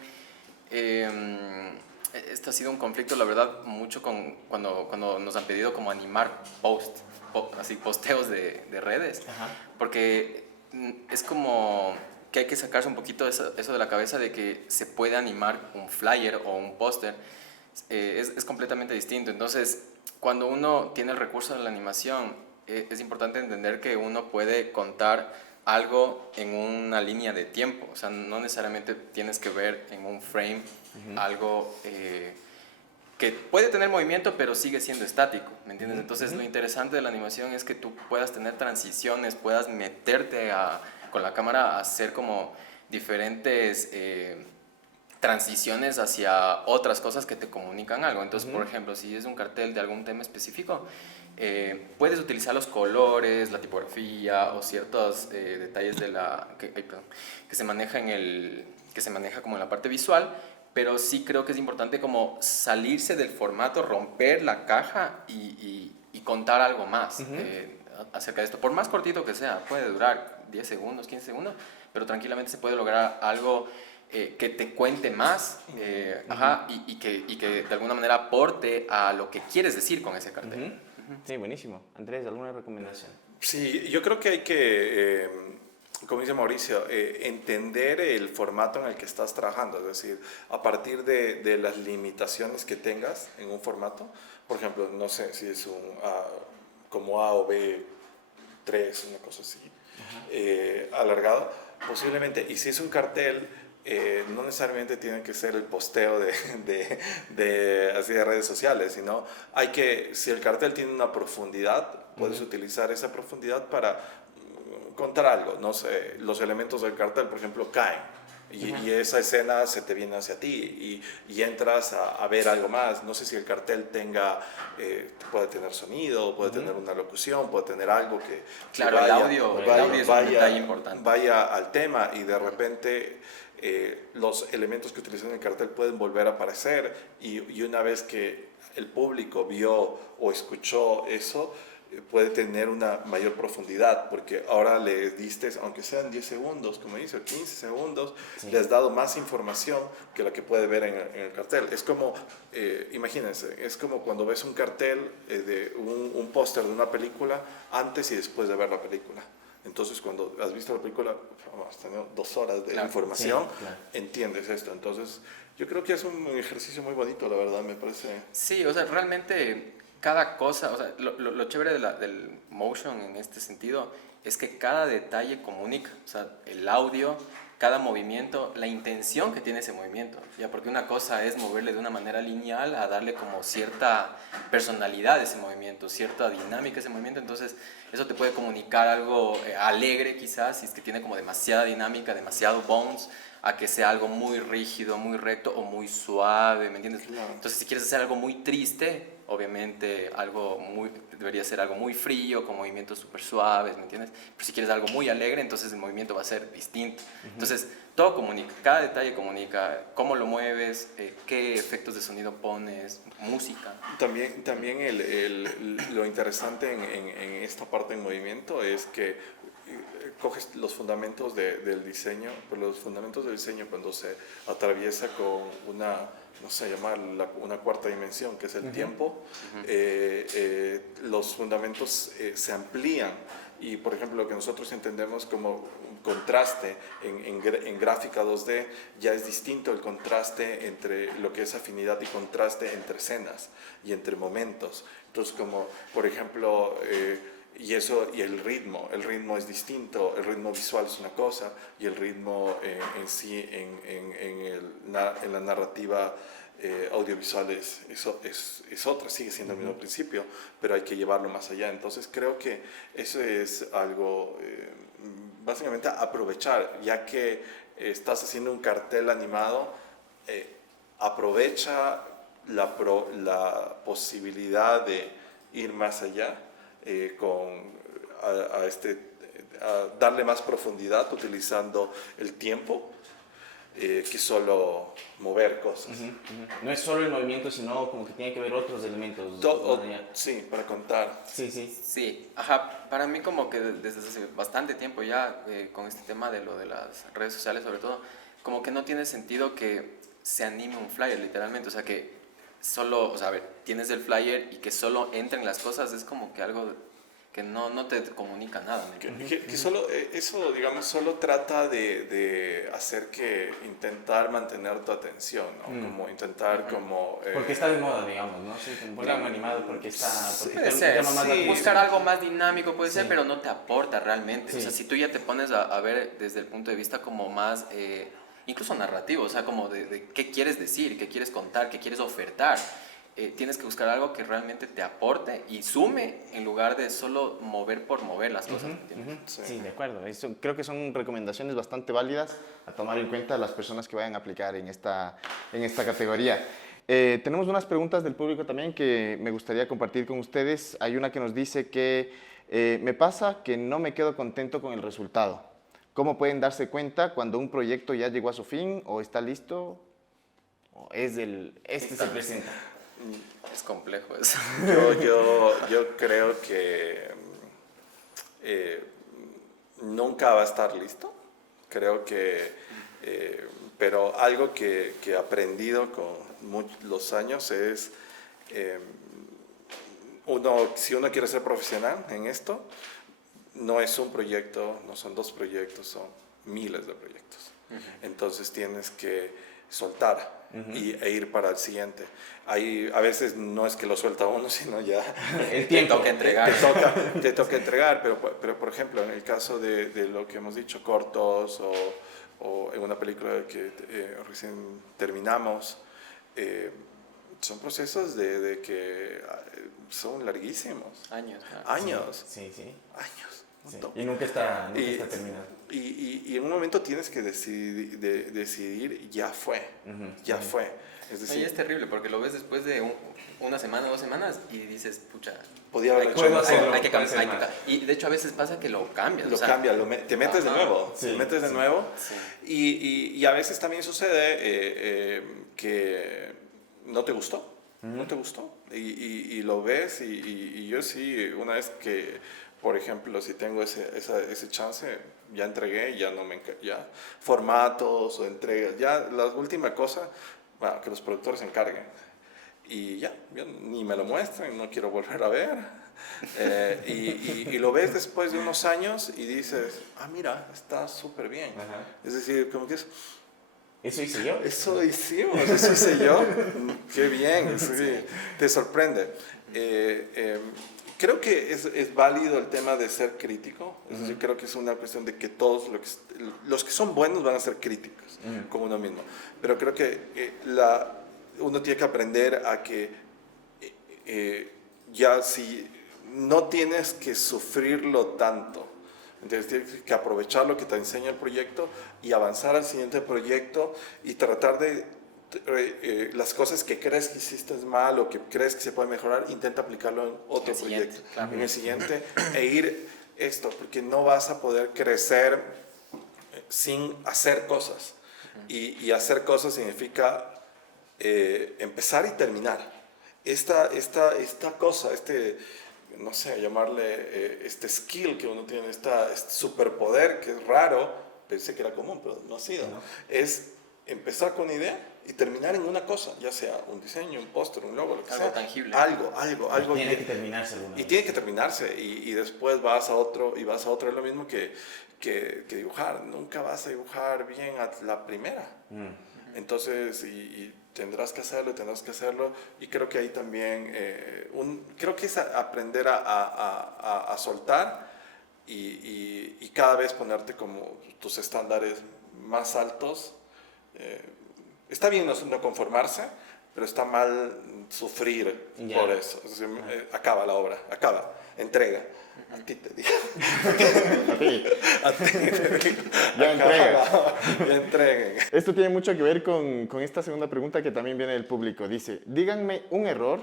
este ha sido un conflicto, la verdad, mucho cuando nos han pedido como animar así posteos de redes, porque es como que hay que sacarse un poquito eso de la cabeza de que se puede animar un flyer o un póster, es completamente distinto. Entonces, cuando uno tiene el recurso de la animación, es importante entender que uno puede contar algo en una línea de tiempo, o sea, no necesariamente tienes que ver en un frame algo que puede tener movimiento pero sigue siendo estático, ¿me entiendes? Entonces lo interesante de la animación es que tú puedas tener transiciones, puedas meterte con la cámara a hacer como diferentes transiciones hacia otras cosas que te comunican algo. Entonces, por ejemplo, si es un cartel de algún tema específico, puedes utilizar los colores, la tipografía o ciertos detalles que se maneja que se maneja como en la parte visual, pero sí creo que es importante como salirse del formato, romper la caja y contar algo más acerca de esto. Por más cortito que sea, puede durar 10 segundos, 15 segundos, pero tranquilamente se puede lograr algo que te cuente más y que de alguna manera aporte a lo que quieres decir con ese cartel. Sí, buenísimo. Andrés, ¿alguna recomendación? Sí, yo creo que hay que, como dice Mauricio, entender el formato en el que estás trabajando, es decir, a partir de las limitaciones que tengas en un formato, por ejemplo, no sé si es como A o B3, una cosa así, alargado, posiblemente, y si es un cartel, no necesariamente tiene que ser el posteo así de redes sociales, sino si el cartel tiene una profundidad, puedes utilizar esa profundidad para contar algo, no sé, los elementos del cartel, por ejemplo, caen y esa escena se te viene hacia ti y entras a ver algo más. No sé si el cartel puede tener sonido, puede tener una locución, puede tener algo que Claro, el audio es un detalle importante. Vaya al tema y de repente los elementos que utilizan en el cartel pueden volver a aparecer y una vez que el público vio o escuchó eso, puede tener una mayor profundidad, porque ahora le diste, aunque sean 10 segundos, como dice, 15 segundos, Sí. le has dado más información que la que puede ver en el cartel. Es como, imagínense, es como cuando ves un cartel de un póster de una película antes y después de ver la película. Entonces, cuando has visto la película, has tenido 2 horas de Claro. información, Sí, claro. entiendes esto. Entonces, yo creo que es un ejercicio muy bonito, la verdad, me parece. Sí, o sea, realmente cada cosa, o sea, lo chévere del motion en este sentido es que cada detalle comunica, o sea, el audio, cada movimiento, la intención que tiene ese movimiento, ya porque una cosa es moverle de una manera lineal a darle como cierta personalidad a ese movimiento, cierta dinámica a ese movimiento, entonces eso te puede comunicar algo alegre quizás, si es que tiene como demasiada dinámica, demasiado bounce, a que sea algo muy rígido, muy recto o muy suave, ¿me entiendes? Claro. Entonces, si quieres hacer algo muy triste, obviamente debería ser algo muy frío, con movimientos súper suaves, ¿me entiendes? Pero si quieres algo muy alegre, entonces el movimiento va a ser distinto. Entonces, todo comunica, cada detalle comunica, cómo lo mueves, qué efectos de sonido pones, música. También lo interesante en esta parte en movimiento es que coges los fundamentos del diseño, pero los fundamentos del diseño cuando se atraviesa con una, no sé, llamar una cuarta dimensión, que es el tiempo, los fundamentos se amplían. Y, por ejemplo, lo que nosotros entendemos como un contraste en gráfica 2D, ya es distinto el contraste entre lo que es afinidad y contraste entre escenas y entre momentos. Entonces, como, por ejemplo, y el ritmo es distinto, el ritmo visual es una cosa y el ritmo en sí, en la narrativa audiovisual es otra, sigue siendo el mismo principio, pero hay que llevarlo más allá. Entonces creo que eso es algo, básicamente aprovechar, ya que estás haciendo un cartel animado, aprovecha la posibilidad de ir más allá a darle más profundidad utilizando el tiempo que solo mover cosas. No es solo el movimiento, sino como que tiene que ver otros elementos. Sí, para contar. Sí, sí. Sí, ajá, para mí como que desde hace bastante tiempo ya con este tema de lo de las redes sociales sobre todo, como que no tiene sentido que se anime un flyer literalmente, o sea que solo, o sea, a ver, tienes el flyer y que solo entren las cosas, es como que algo que no te comunica nada. Que solo, eso, digamos, solo trata de hacer que intentar mantener tu atención, ¿no? Como intentar como... Porque está de moda, digamos, ¿no? Sí, como algo animado porque está... Porque Puede ser, llama más la atención. buscar algo más dinámico puede ser, Sí. pero no te aporta realmente. Sí. O sea, si tú ya te pones a ver desde el punto de vista como más, incluso narrativo, o sea, como de qué quieres decir, qué quieres contar, qué quieres ofertar, tienes que buscar algo que realmente te aporte y sume en lugar de solo mover por mover las cosas. ¿Entiendes? Sí, de acuerdo. Eso, creo que son recomendaciones bastante válidas a tomar en cuenta las personas que vayan a aplicar en esta categoría. Tenemos unas preguntas del público también que me gustaría compartir con ustedes. Hay una que nos dice que me pasa que no me quedo contento con el resultado. ¿Cómo pueden darse cuenta cuando un proyecto ya llegó a su fin o está listo o este se presenta? Es complejo eso. Yo creo que nunca va a estar listo. Creo que, pero algo que he aprendido con los años es, si uno quiere ser profesional en esto, no es un proyecto, no son 2 proyectos, son miles de proyectos. Entonces tienes que soltar e ir para el siguiente. A veces no es que lo suelta uno, sino ya El tiempo. Te toca entregar. te toca entregar, pero por ejemplo, en el caso de lo que hemos dicho, cortos o en una película que recién terminamos, son procesos de que son larguísimos. Años. Claro. Años. Sí, sí. Años. Sí. Y nunca está terminado. Y en un momento tienes que decidir ya fue, ya fue. Es decir, Y es terrible porque lo ves después de una semana, 2 semanas y dices, pucha, podía haberlo hecho puedo mejor. hacerlo. hay que puede ser cambiar. más. Y de hecho a veces pasa que lo cambias. Lo o sea, cambia, te metes de Ajá. nuevo, Sí, te metes de sí. nuevo. Sí. Y a veces también sucede que no te gustó. no te gustó. Y lo ves y yo sí, una vez que, por ejemplo, si tengo ese chance, ya entregué, ya no me ya formatos o entregas, ya la última cosa, bueno, que los productores se encarguen. Y ya, yo ni me lo muestran, no quiero volver a ver. Y lo ves después de unos años y dices, ah, mira, está súper bien. Ajá. Es decir, como que es, ¿Eso hice yo? eso hicimos, eso hice yo. Qué bien, sí, te sorprende. Creo que es válido el tema de ser crítico. Es decir, creo que es una cuestión de que todos los que son buenos van a ser críticos con uno mismo. Pero creo que uno tiene que aprender a que ya si no tienes que sufrirlo tanto. Entonces tienes que aprovechar lo que te enseña el proyecto y avanzar al siguiente proyecto y tratar de las cosas que crees que hiciste mal o que crees que se puede mejorar, intenta aplicarlo en otro proyecto, en el siguiente, e ir esto, porque no vas a poder crecer sin hacer cosas. Y hacer cosas significa empezar y terminar. Esta cosa, no sé, llamarle este skill que uno tiene, este superpoder que es raro, pensé que era común, pero no ha sido, es empezar con una idea y terminar en una cosa, ya sea un diseño, un póster, un logo, lo que algo sea. tangible. Algo. Tiene que terminarse alguna Y vez. tiene que terminarse, y después vas a otro, y vas a otro. Es lo mismo que dibujar. Nunca vas a dibujar bien a la primera. Entonces, y tendrás que hacerlo, y creo que ahí también, creo que es aprender a soltar y cada vez ponerte como tus estándares más altos. Está bien no conformarse, pero está mal sufrir por eso. Es decir, acaba la obra, entrega. A ti te digo. A ti te digo. Ya entrega. Ya entreguen. Esto tiene mucho que ver con esta segunda pregunta que también viene del público. Dice, díganme un error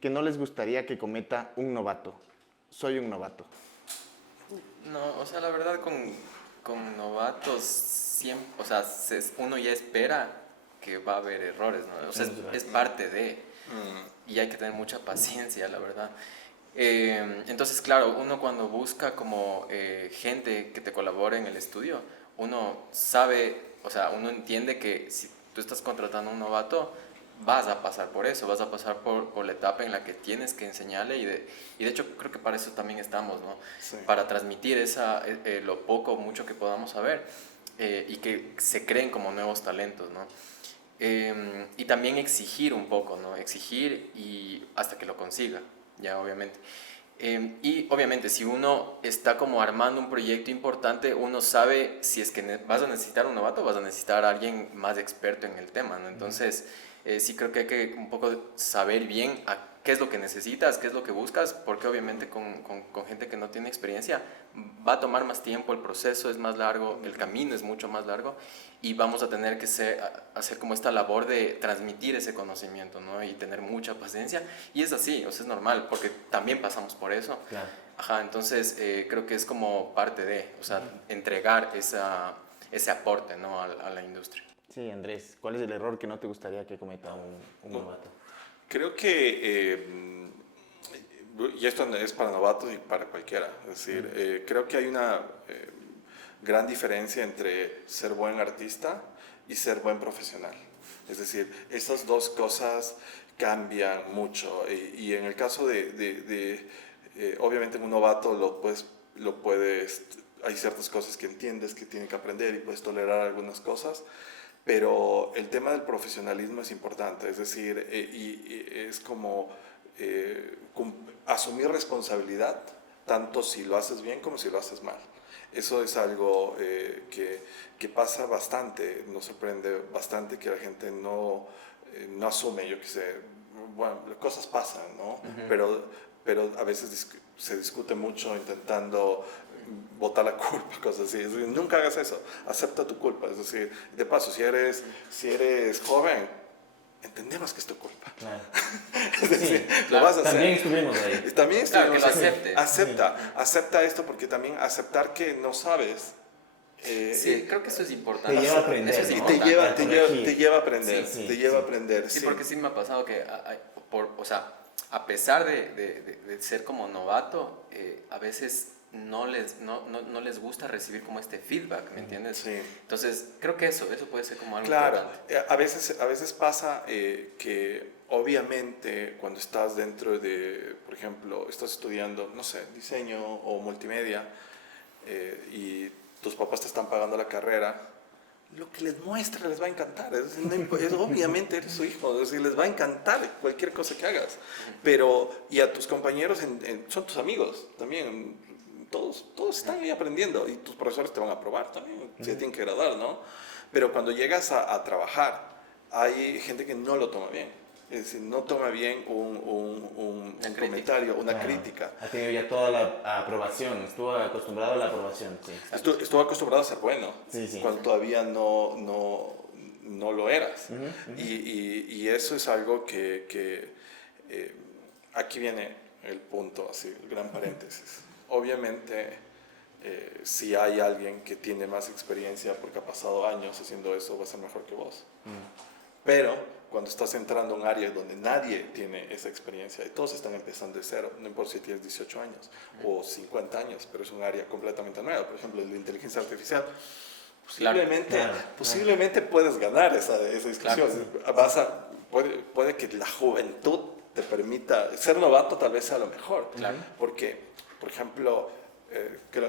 que no les gustaría que cometa un novato. Soy un novato. No, o sea, la verdad con novatos siempre, o sea, uno ya espera que va a haber errores, ¿no? O sea, es parte de, y hay que tener mucha paciencia, la verdad. Entonces, claro, uno cuando busca como gente que te colabore en el estudio, uno sabe, o sea, uno entiende que si tú estás contratando a un novato, vas a pasar por eso, vas a pasar por la etapa en la que tienes que enseñarle y de hecho creo que para eso también estamos, ¿no? Sí. Para transmitir lo poco o mucho que podamos saber y que se creen como nuevos talentos, ¿no? Y también exigir un poco, ¿no? Exigir y hasta que lo consiga, ya obviamente. Y obviamente si uno está como armando un proyecto importante, uno sabe si es que vas a necesitar un novato, vas a necesitar a alguien más experto en el tema, ¿no? Entonces sí creo que hay que un poco saber bien qué es lo que necesitas, qué es lo que buscas, porque obviamente con gente que no tiene experiencia va a tomar más tiempo, el proceso es más largo, el camino es mucho más largo y vamos a tener que hacer como esta labor de transmitir ese conocimiento, ¿no? Y tener mucha paciencia, y es así, o sea, es normal, porque también pasamos por eso. Claro. Ajá, entonces creo que es como parte de, o sea, entregar ese aporte, ¿no? a la industria. Sí, Andrés, ¿cuál es el error que no te gustaría que cometa un novato? Creo que, y esto es para novatos y para cualquiera, es decir, creo que hay una gran diferencia entre ser buen artista y ser buen profesional. Es decir, esas dos cosas cambian mucho, y en el caso obviamente en un novato hay ciertas cosas que entiendes que tiene que aprender y puedes tolerar algunas cosas. Pero el tema del profesionalismo es importante, es decir, y es como asumir responsabilidad, tanto si lo haces bien como si lo haces mal. Eso es algo que pasa bastante, nos sorprende bastante que la gente no asume, yo qué sé, bueno, cosas pasan, ¿no? Pero a veces se discute mucho intentando botar la culpa, cosas así. Es decir, nunca hagas eso, acepta tu culpa. Es decir, de paso, si eres joven, entendemos que es tu culpa. Claro. Es decir, Sí, lo vas a hacer. También estuvimos ahí. También Claro, que estuvimos lo ahí. acepte. Acepta esto, porque también aceptar que no sabes Sí, creo que eso es importante. Te lleva a aprender, Eso es Y ¿no? importante. te lleva a aprender, Sí, te lleva a sí. aprender. Sí, Sí, porque sí me ha pasado que, o sea, a pesar de ser como novato, a veces no les gusta recibir como este feedback, ¿me entiendes? Sí. Entonces, creo que eso puede ser como algo Claro, importante. a veces pasa que obviamente cuando estás dentro de, por ejemplo, estás estudiando, no sé, diseño o multimedia y tus papás te están pagando la carrera, lo que les muestra les va a encantar. Obviamente eres su hijo, es decir, les va a encantar cualquier cosa que hagas. Pero, y a tus compañeros son tus amigos también. Todos están ahí aprendiendo y tus profesores te van a aprobar también, se tienen que graduar, ¿no? Pero cuando llegas a trabajar, hay gente que no lo toma bien. Es decir, no toma bien un comentario, una Claro. crítica. Ha tenido ya toda la aprobación, estuvo acostumbrado a la aprobación, sí. Estuvo acostumbrado a ser bueno, Sí, sí. cuando todavía no lo eras. Y eso es algo que aquí viene el punto, así, el gran paréntesis. Obviamente, si hay alguien que tiene más experiencia porque ha pasado años haciendo eso, va a ser mejor que vos. Pero cuando estás entrando a un área donde nadie tiene esa experiencia y todos están empezando de cero, no importa si tienes 18 años o 50 años, pero es un área completamente nueva, por ejemplo, la inteligencia artificial, posiblemente puedes ganar esa discusión. Puede que la juventud te permita, ser novato tal vez sea lo mejor, porque, por ejemplo,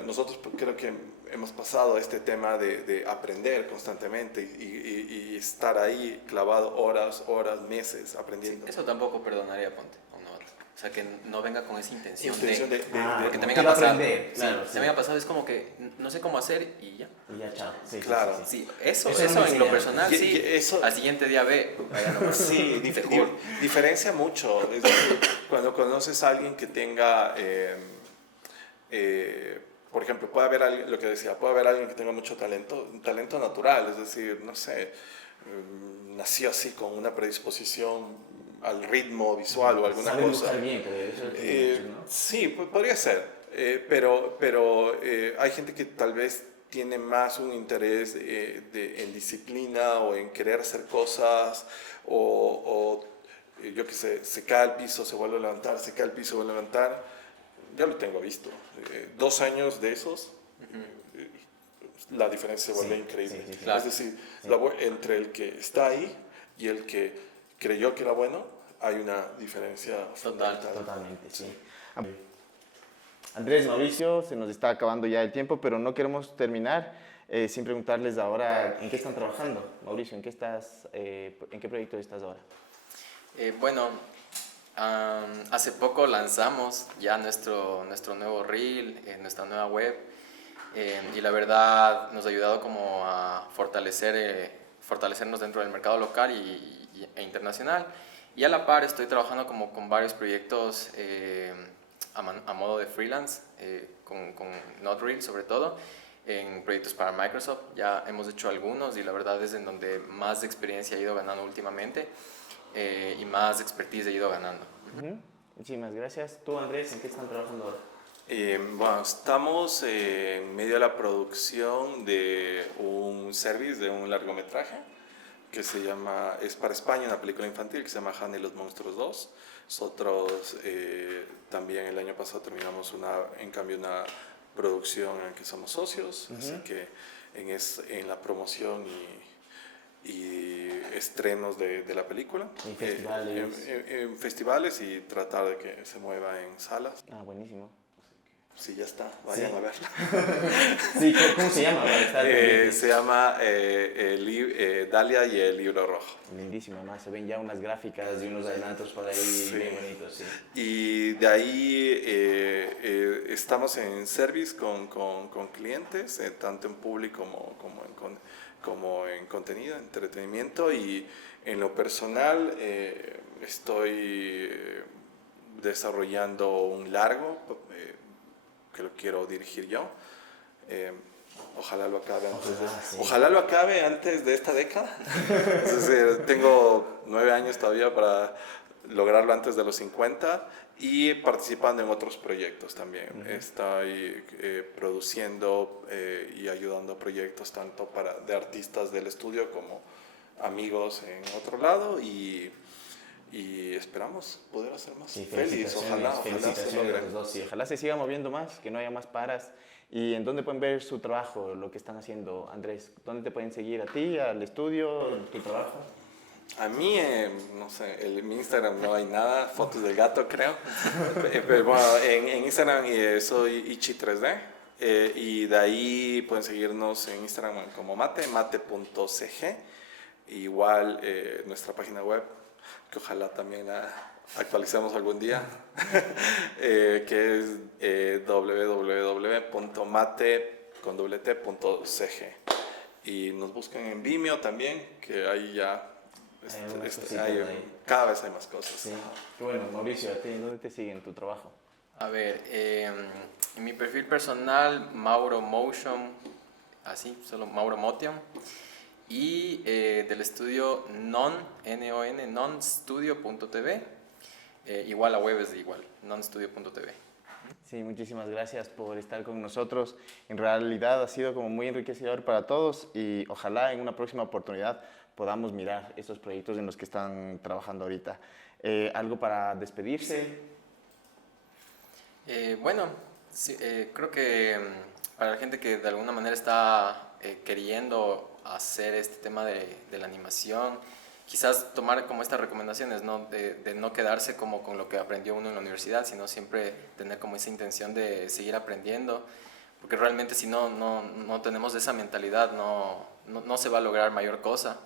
nosotros creo que hemos pasado a este tema de aprender constantemente y estar ahí clavado horas, meses aprendiendo. Eso tampoco perdonaría, ponte, a un novato. O sea, que no venga con esa intención de- porque también quiero ha pasado. aprender, Sí, claro, sí. también ha pasado, es como que no sé cómo hacer y ya. Y ya, chao. Sí, Claro. sí, sí. Sí, eso Eso es una en lo enseñanza. personal, Y- sí. y eso- Al siguiente día ve. Vaya nomás. Sí, Te juro. diferencia mucho. Es decir, cuando conoces a alguien que tenga, por ejemplo, puede haber alguien, lo que decía, puede haber alguien que tenga mucho talento, un talento natural, es decir, no sé, nació así con una predisposición al ritmo visual o alguna Sabe cosa. dibujar bien, pero eso es ¿no? Sí, podría ser, pero hay gente que tal vez tiene más un interés en disciplina o en querer hacer cosas yo qué sé, se cae al piso, se vuelve a levantar, se cae al piso, se vuelve a levantar. Ya lo tengo visto. 2 años de esos, la diferencia se vuelve increíble. sí, claro. Es decir, entre el que está ahí y el que creyó que era bueno, hay una diferencia fundamental. Totalmente, sí. Andrés, Mauricio, se nos está acabando ya el tiempo, pero no queremos terminar sin preguntarles ahora en qué están trabajando. Mauricio, ¿en qué proyecto estás ahora? Bueno, hace poco lanzamos ya nuestro nuevo reel, nuestra nueva web, y la verdad nos ha ayudado como a fortalecernos dentro del mercado local e internacional. Y a la par estoy trabajando como con varios proyectos a modo de freelance, con Notreel sobre todo, en proyectos para Microsoft. Ya hemos hecho algunos y la verdad es en donde más experiencia he ido ganando últimamente y más expertise he ido ganando. Muchísimas gracias. ¿Tú, Andrés, en qué están trabajando ahora? Bueno, estamos en medio de la producción de un service, de un largometraje que es para España, una película infantil que se llama Hannah y los monstruos 2. Nosotros también el año pasado terminamos una producción en la que somos socios, así que en la promoción y estrenos de la película. En festivales. En festivales y tratar de que se mueva en salas. Ah, buenísimo. Sí, ya está, vayan a verla. Sí, ¿cómo se llama? Para estar pendientes. Se llama Dalia y el libro rojo. Lindísimo, además se ven ya unas gráficas Y unos adelantos por ahí Sí. bien bonitos, sí. Y de ahí estamos en service con clientes, tanto en público como en contenido, entretenimiento. Y en lo personal estoy desarrollando un largo que lo quiero dirigir yo. Ojalá lo acabe ojalá lo acabe antes de esta década. Es decir, tengo 9 años todavía para lograrlo antes de los 50 y participando en otros proyectos también. Estoy produciendo y ayudando a proyectos tanto de artistas del estudio como amigos en otro lado y esperamos poder hacer más. Sí, Feliz, ojalá se felicitaciones a logre. los dos. Sí, ojalá se siga moviendo más, que no haya más paras. ¿Y en dónde pueden ver su trabajo, lo que están haciendo, Andrés? ¿Dónde te pueden seguir a ti, al estudio, tu trabajo? A mí, no sé, en mi Instagram no hay nada, fotos del gato creo. Pero bueno, en Instagram soy Ichi3D y de ahí pueden seguirnos en Instagram como mate.cg. Igual nuestra página web, que ojalá también la actualicemos algún día, que es www.mate.cg. Y nos buscan en Vimeo también, que ahí ya cada vez hay más cosas. Sí. Bueno, Mauricio, ¿a ti dónde te siguen tu trabajo? A ver, en mi perfil personal, Mauro Motion, así, solo Mauro Motion. Y del estudio nonstudio.tv, igual la web es igual, nonstudio.tv. Sí, muchísimas gracias por estar con nosotros. En realidad ha sido como muy enriquecedor para todos y ojalá en una próxima oportunidad podamos mirar estos proyectos en los que están trabajando ahorita. ¿Algo para despedirse? Bueno, sí, creo que para la gente que de alguna manera está queriendo hacer este tema de la animación, quizás tomar como estas recomendaciones, ¿no? De no quedarse como con lo que aprendió uno en la universidad, sino siempre tener como esa intención de seguir aprendiendo, porque realmente si no tenemos esa mentalidad no se va a lograr mayor cosa.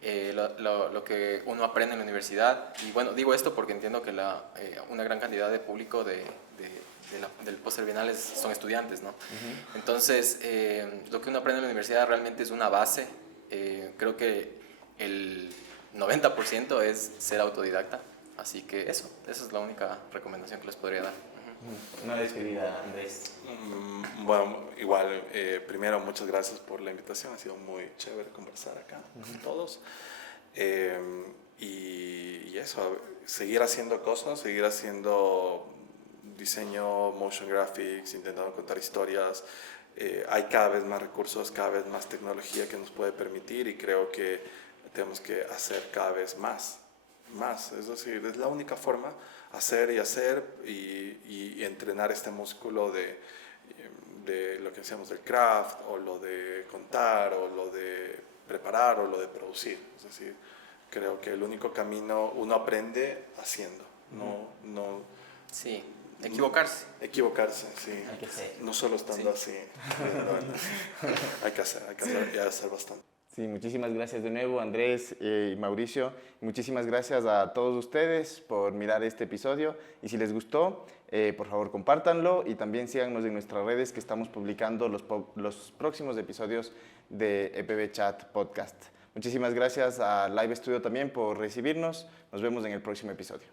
Lo que uno aprende en la universidad, y bueno, digo esto porque entiendo que una gran cantidad de público del Póster Bienal son estudiantes, ¿no? Entonces, lo que uno aprende en la universidad realmente es una base. Creo que el 90% es ser autodidacta, así que esa es la única recomendación que les podría dar. Una despedida, Andrés. Bueno, igual, primero muchas gracias por la invitación, ha sido muy chévere conversar acá con todos. Y eso, seguir haciendo cosas, seguir haciendo diseño, motion graphics, intentando contar historias. Hay cada vez más recursos, cada vez más tecnología que nos puede permitir y creo que tenemos que hacer cada vez más. Es decir, es la única forma, hacer y entrenar este músculo de lo que decíamos del craft, o lo de contar, o lo de preparar, o lo de producir. Es decir, creo que el único camino, uno aprende haciendo, Sí, equivocarse. Equivocarse, sí. Hay que hacer. No solo estando así. Hay que hacer y hacer bastante. Sí, muchísimas gracias de nuevo, Andrés y Mauricio. Muchísimas gracias a todos ustedes por mirar este episodio. Y si les gustó, por favor, compártanlo y también síganos en nuestras redes que estamos publicando los próximos episodios de EPB Chat Podcast. Muchísimas gracias a Live Studio también por recibirnos. Nos vemos en el próximo episodio.